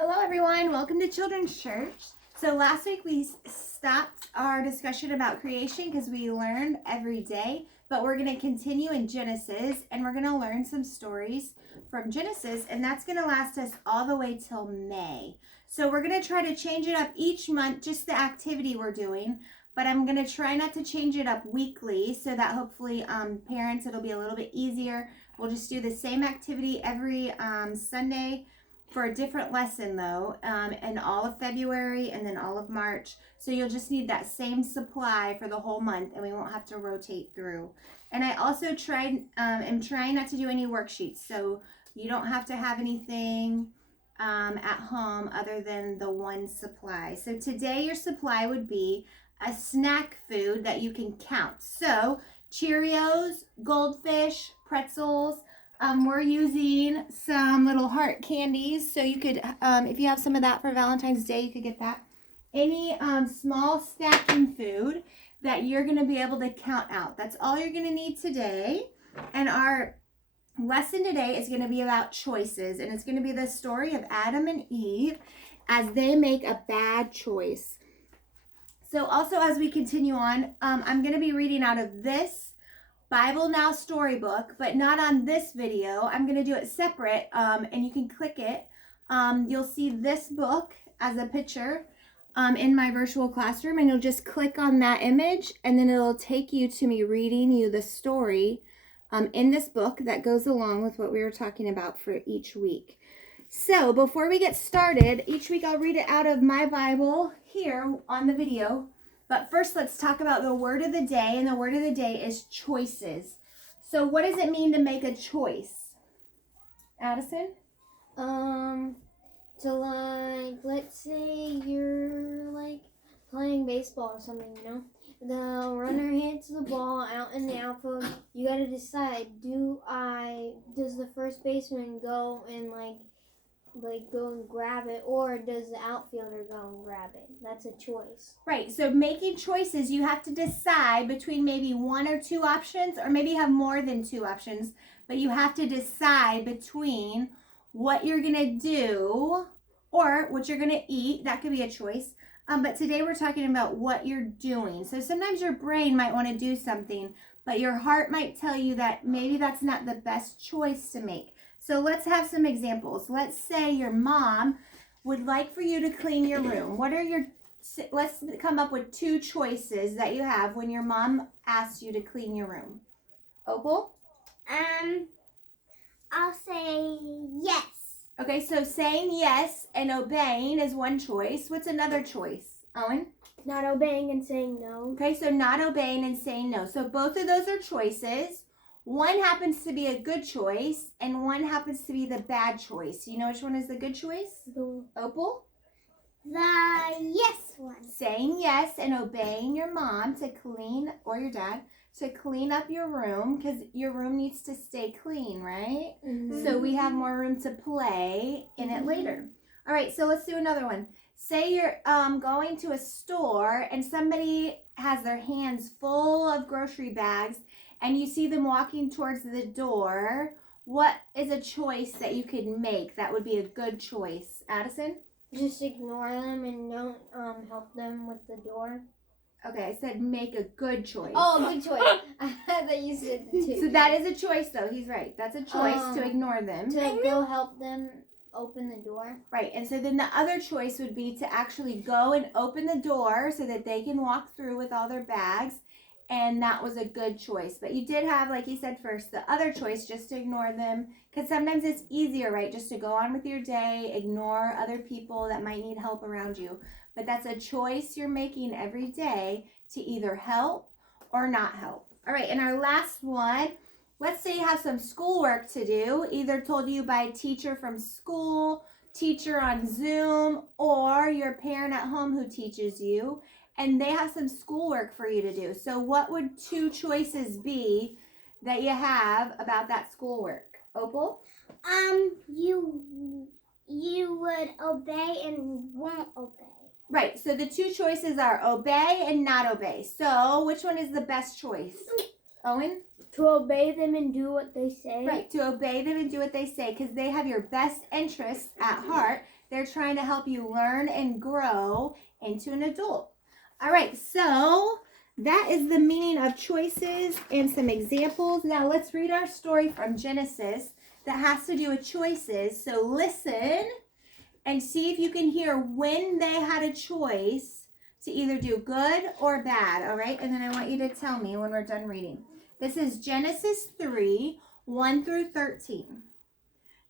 Hello everyone, welcome to Children's Church. So last week we stopped our discussion about creation because we learned every day, but we're going to continue in Genesis and we're going to learn some stories from Genesis, and that's going to last us all the way till May. So we're going to try to change it up each month, just the activity we're doing, but I'm going to try not to change it up weekly so that hopefully parents, it'll be a little bit easier. We'll just do the same activity every Sunday for a different lesson though, in all of February and then all of March. So you'll just need that same supply for the whole month and we won't have to rotate through. And I also am trying not to do any worksheets. So you don't have to have anything at home other than the one supply. So today your supply would be a snack food that you can count. So Cheerios, Goldfish, pretzels. We're using some little heart candies, so you could, if you have some of that for Valentine's Day, you could get that. Any small snacking food that you're going to be able to count out. That's all you're going to need today. And our lesson today is going to be about choices, and it's going to be the story of Adam and Eve as they make a bad choice. So also as we continue on, I'm going to be reading out of this Bible Now storybook, but not on this video. I'm going to do it separate, and you can click it. You'll see this book as a picture in my virtual classroom, and you'll just click on that image, and then it'll take you to me reading you the story in this book that goes along with what we were talking about for each week. So before we get started, each week I'll read it out of my Bible here on the video. But first, let's talk about the word of the day, and the word of the day is choices. So what does it mean to make a choice? Addison? To let's say you're playing baseball or something, The runner hits the ball out in the outfield. You gotta decide, does the first baseman go and go and grab it, or does the outfielder go and grab it? That's a choice. Right, so making choices, you have to decide between maybe one or two options, or maybe you have more than two options, but you have to decide between what you're gonna do or what you're gonna eat. That could be a choice. But today we're talking about what you're doing. So sometimes your brain might want to do something, but your heart might tell you that maybe that's not the best choice to make. So let's have some examples. Let's say your mom would like for you to clean your room. Let's come up with two choices that you have when your mom asks you to clean your room. Opal? I'll say yes. Okay, so saying yes and obeying is one choice. What's another choice? Owen? Not obeying and saying no. Okay, so not obeying and saying no. So both of those are choices. One happens to be a good choice, and one happens to be the bad choice. You know which one is the good choice? Opal? The yes one. Saying yes and obeying your mom to clean, or your dad, to clean up your room, because your room needs to stay clean, right? Mm-hmm. So we have more room to play in it later. All right, so let's do another one. Say you're going to a store and somebody has their hands full of grocery bags and you see them walking towards the door. What is a choice that you could make that would be a good choice? Addison? Just ignore them and don't help them with the door. Okay, I said make a good choice. Oh, good choice. I thought you said the two. So that is a choice, though. He's right. That's a choice to ignore them. To go help them open the door. Right, and so then the other choice would be to actually go and open the door so that they can walk through with all their bags, and that was a good choice. But you did have, like he said first, the other choice, just to ignore them, because sometimes it's easier, right, just to go on with your day, ignore other people that might need help around you. But that's a choice you're making every day to either help or not help. All right, and our last one, let's say you have some schoolwork to do, either told you by a teacher from school, teacher on Zoom, or your parent at home who teaches you, and they have some schoolwork for you to do. So what would two choices be that you have about that schoolwork? Opal? You would obey and won't obey. Right, so the two choices are obey and not obey. So which one is the best choice? Owen? To obey them and do what they say. Right, to obey them and do what they say, because they have your best interests at heart. They're trying to help you learn and grow into an adult. All right, so that is the meaning of choices and some examples. Now let's read our story from Genesis that has to do with choices. So listen and see if you can hear when they had a choice to either do good or bad, all right? And then I want you to tell me when we're done reading. This is Genesis 3, 1 through 13.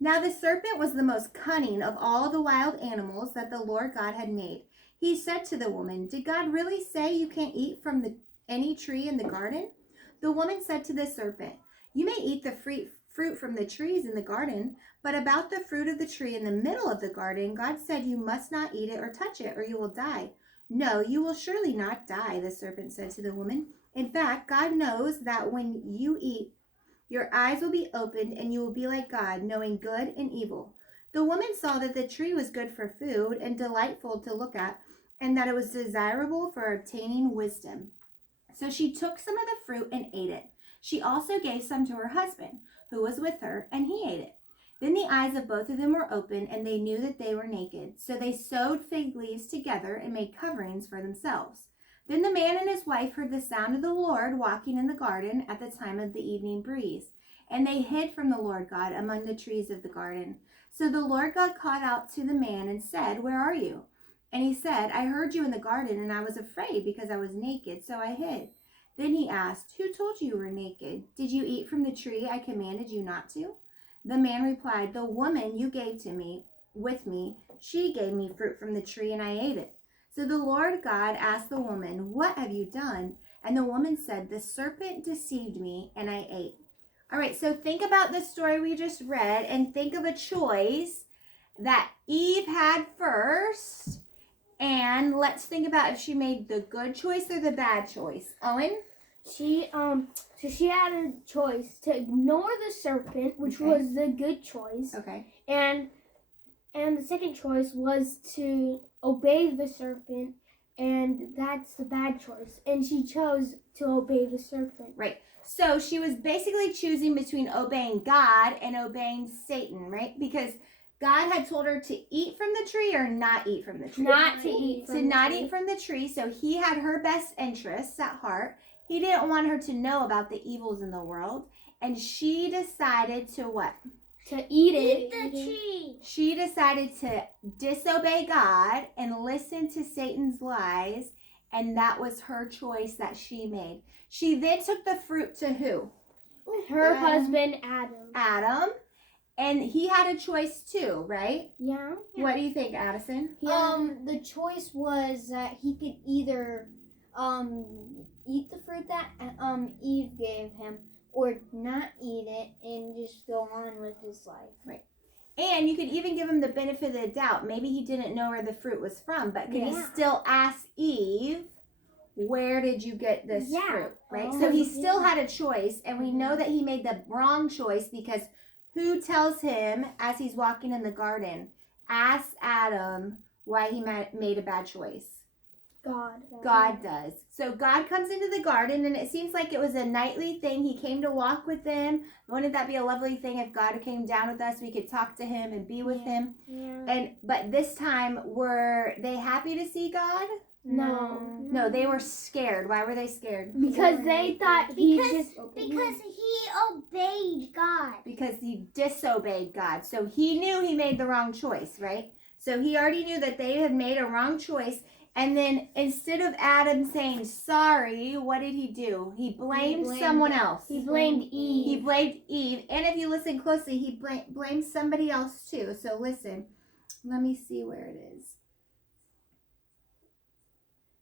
Now the serpent was the most cunning of all the wild animals that the Lord God had made. He said to the woman, "Did God really say you can't eat from any tree in the garden?" The woman said to the serpent, "You may eat the fruit from the trees in the garden, but about the fruit of the tree in the middle of the garden, God said you must not eat it or touch it, or you will die." "No, you will surely not die," the serpent said to the woman. "In fact, God knows that when you eat, your eyes will be opened and you will be like God, knowing good and evil." The woman saw that the tree was good for food and delightful to look at, and that it was desirable for obtaining wisdom. So she took some of the fruit and ate it. She also gave some to her husband, who was with her, and he ate it. Then the eyes of both of them were open, and they knew that they were naked. So they sewed fig leaves together and made coverings for themselves. Then the man and his wife heard the sound of the Lord walking in the garden at the time of the evening breeze, and they hid from the Lord God among the trees of the garden. So the Lord God called out to the man and said, "Where are you?" And he said, "I heard you in the garden, and I was afraid because I was naked, so I hid." Then he asked, "Who told you you were naked? Did you eat from the tree I commanded you not to?" The man replied, "The woman you gave to me, with me, she gave me fruit from the tree, and I ate it." So the Lord God asked the woman, "What have you done?" And the woman said, "The serpent deceived me, and I ate." All right, so think about the story we just read and think of a choice that Eve had first. And let's think about if she made the good choice or the bad choice. Owen? So she had a choice to ignore the serpent, which was the good choice. Okay. And the second choice was to obey the serpent, and that's the bad choice. And she chose to obey the serpent. Right. So she was basically choosing between obeying God and obeying Satan, right? Because God had told her to eat from the tree or not eat from the tree. Not to eat from To the not tree. eat from the tree. So he had her best interests at heart. He didn't want her to know about the evils in the world. And she decided to what? To eat it. Eat the tree. She decided to disobey God and listen to Satan's lies, and that was her choice that she made. She then took the fruit to who? Her husband, Adam. Adam, and he had a choice too, right? Yeah. What do you think, Addison? The choice was that he could either eat the fruit that Eve gave him, or not eat it and just go on with his life. And you could even give him the benefit of the doubt. Maybe he didn't know where the fruit was from, but could he still ask Eve, "Where did you get this fruit?" Right? So he still had a choice, and we know that he made the wrong choice because who tells him as he's walking in the garden, ask Adam why he made a bad choice? God does. So God comes into the garden, and it seems like it was a nightly thing. He came to walk with them. Wouldn't that be a lovely thing if God came down with us? We could talk to him and be with him. Yeah. But this time, were they happy to see God? No, they were scared. Why were they scared? Because they thought Because he obeyed God. Because he disobeyed God. So he knew he made the wrong choice, right? So he already knew that they had made a wrong choice. And then instead of Adam saying sorry, what did he do? He blamed someone else. He blamed Eve. He blamed Eve. And if you listen closely, he blamed somebody else too. So listen, let me see where it is.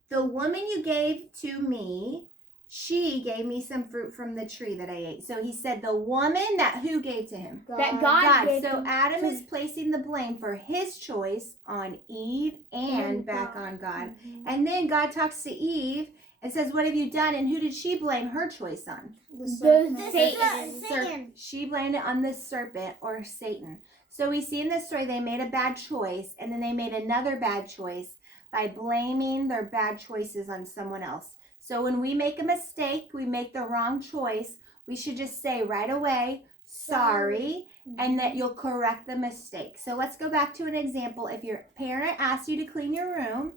The woman you gave to me, she gave me some fruit from the tree that I ate. So he said the woman that who gave to him? That God gave So him. Adam is placing the blame for his choice on Eve and back on God. And then God talks to Eve and says, "What have you done?" And who did she blame her choice on? Satan. She blamed it on the serpent or Satan. So we see in this story they made a bad choice, and then they made another bad choice by blaming their bad choices on someone else. So when we make a mistake, we make the wrong choice, we should just say right away, sorry, and that you'll correct the mistake. So let's go back to an example. If your parent asked you to clean your room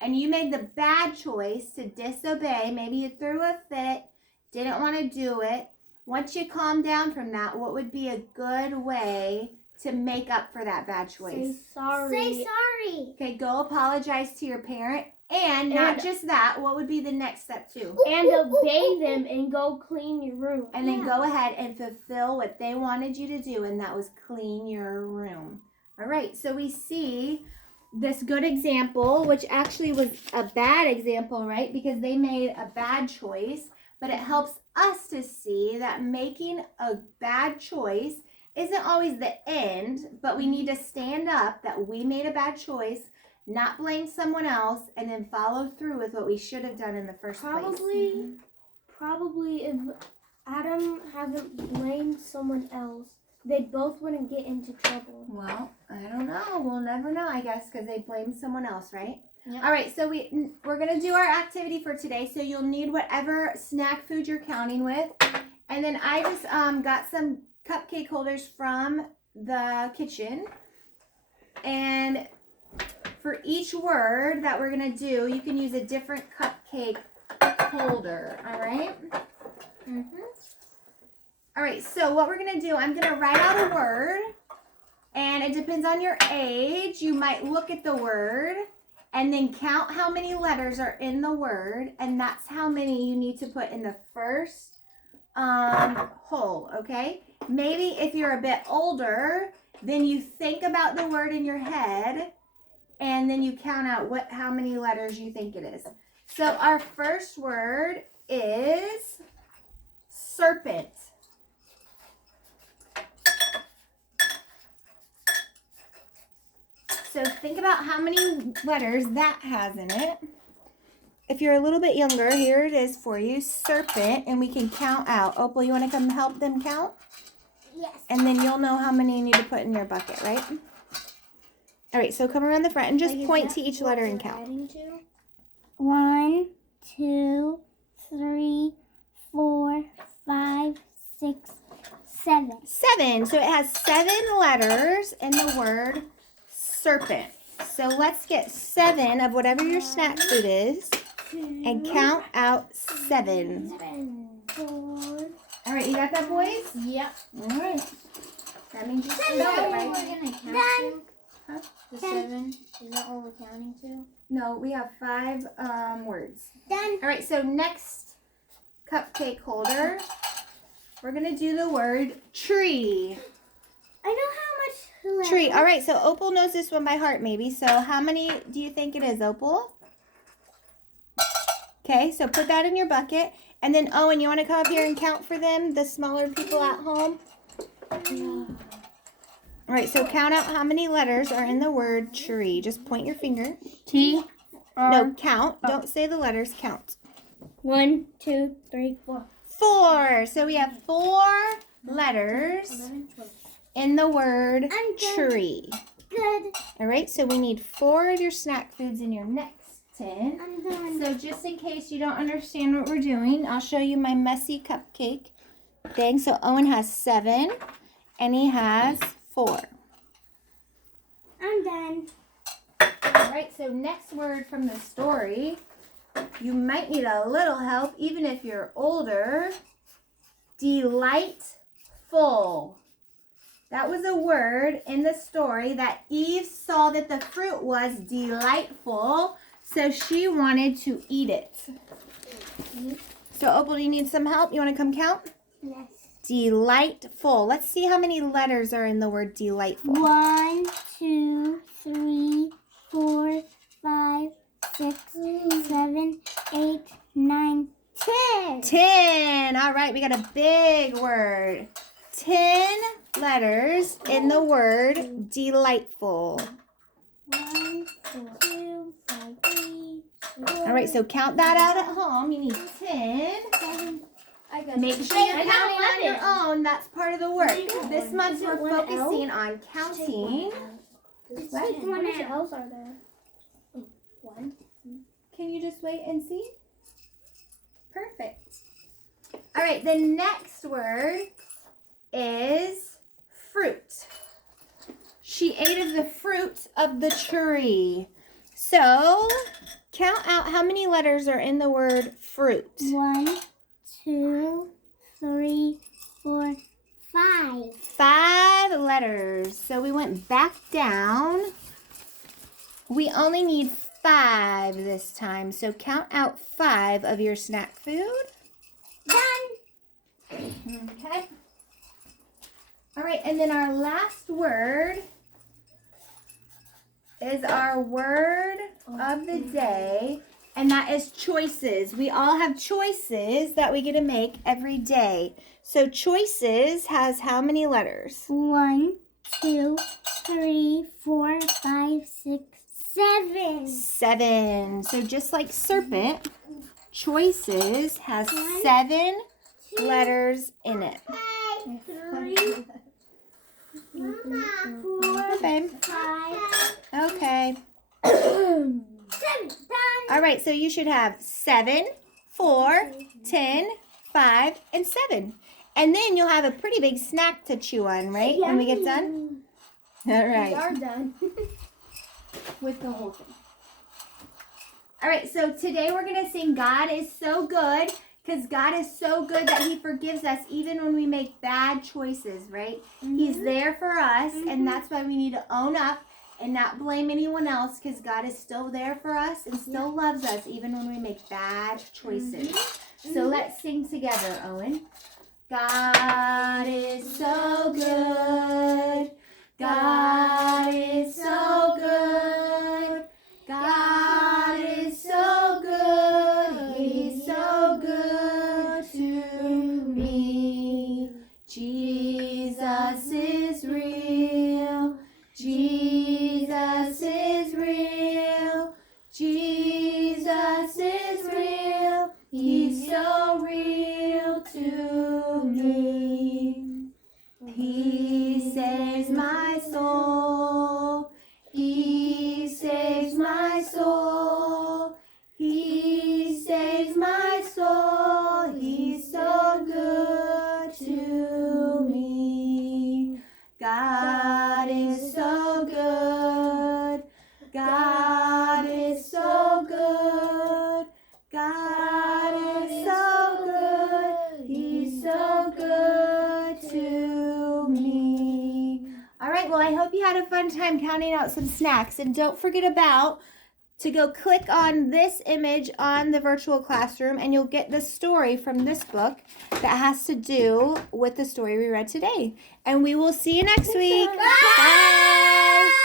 and you made the bad choice to disobey, maybe you threw a fit, didn't want to do it. Once you calm down from that, what would be a good way to make up for that bad choice? Say sorry. Okay, go apologize to your parent. And not just that, what would be the next step too? And obey them and go clean your room. And then go ahead and fulfill what they wanted you to do, and that was clean your room. All right, so we see this good example, which actually was a bad example, right? Because they made a bad choice, but it helps us to see that making a bad choice isn't always the end, but we need to stand up that we made a bad choice, not blame someone else, and then follow through with what we should have done in the first place. Probably if Adam hadn't blamed someone else, they both wouldn't get into trouble. Well, I don't know. We'll never know, I guess, because they blamed someone else, right? Yep. All right, so we're going to do our activity for today. So you'll need whatever snack food you're counting with. And then I just got some cupcake holders from the kitchen. And for each word that we're going to do, you can use a different cupcake holder, all right? All right, so what we're going to do, I'm going to write out a word. And it depends on your age. You might look at the word and then count how many letters are in the word. And that's how many you need to put in the first hole, okay? Maybe if you're a bit older, then you think about the word in your head and then you count out how many letters you think it is. So our first word is serpent. So think about how many letters that has in it. If you're a little bit younger, here it is for you, serpent, and we can count out. Opal, you want to come help them count? Yes. And then you'll know how many you need to put in your bucket, right? All right, so come around the front and just point to each letter and count. 1, 2, 3, 4, 5, 6, 7. 7. So it has 7 letters in the word serpent. So let's get 7 of whatever your snack food is and count out 7. 4. All right, you got that, boys? Yep. All right. That means you Is should that know it, what right? we're gonna count Done. to? Huh? The Done. 7? Is that what we're counting to? No, we have 5 words. Done. All right, so next cupcake holder, we're going to do the word tree. I know how much. Tree. All right, so Opal knows this one by heart maybe. So how many do you think it is, Opal? Okay, so put that in your bucket. And then Owen, you want to come up here and count for them, the smaller people at home? All right, so count out how many letters are in the word tree. Just point your finger. T. No, count. Don't say the letters, count. 1, 2, 3, 4. 4. So we have 4 letters 11, 12. in the word I'm done. tree. Good. All right, so we need 4 of your snack foods in your next tin. I'm done. So just in case you don't understand what we're doing, I'll show you my messy cupcake thing. So Owen has 7 and he has 4. I'm done. All right, so next word from the story. You might need a little help even if you're older. Delightful. That was a word in the story that Eve saw that the fruit was delightful, so she wanted to eat it. So Opal, do you need some help? You want to come count? Yes. Delightful. Let's see how many letters are in the word delightful. 1, 2, 3, 4, 5, 6, 7, 8, 9, 10. 10. All right, we got a big word. 10 letters in the word delightful. 1, 2, 5, 3, 4. All right, so count that out at home. You need 10. 7. I got Make you. sure you I count got on your 11. own. That's part of the work. got This one. month Is it we're one L? focusing on counting. It's What? like how many L's are there? 1. Can you just wait and see? Perfect. All right, the next word is fruit. She ate of the fruit of the tree. So, count out how many letters are in the word fruit. 1, 2, 3, 4, 5. 5 letters. So we went back down. We only need 5 this time. So count out 5 of your snack food. Done. Okay. All right, and then our last word is our word of the day, and that is choices. We all have choices that we get to make every day. So choices has how many letters? 1, 2, 3, 4, 5, 6, 7. 7. So just like serpent, choices has 7 letters in it. 3, Mama, 4, Babe. 5. Okay. 7. All right, so you should have 7, 4, 10, 5, and 7. And then you'll have a pretty big snack to chew on, right? When we get done? All right. We are done. With the whole thing. All right, so today we're going to sing God is so good, because God is so good that he forgives us even when we make bad choices, right? He's there for us, and that's why we need to own up and not blame anyone else, because God is still there for us and still loves us even when we make bad choices. So let's sing together, Owen. God is so good. God is so good. God is so good. He's so good to me. Jesus is real. Jesus is real. Jesus is real. He's so real to me. He saves my soul. He saves my soul. He saves my soul. He's so good to me. God is so good. God is so good. God is so good. He's so good to me. All right, well, I hope you had a fun time counting out some snacks. And don't forget to go click on this image on the virtual classroom, and you'll get the story from this book that has to do with the story we read today. And we will see you next week. Bye.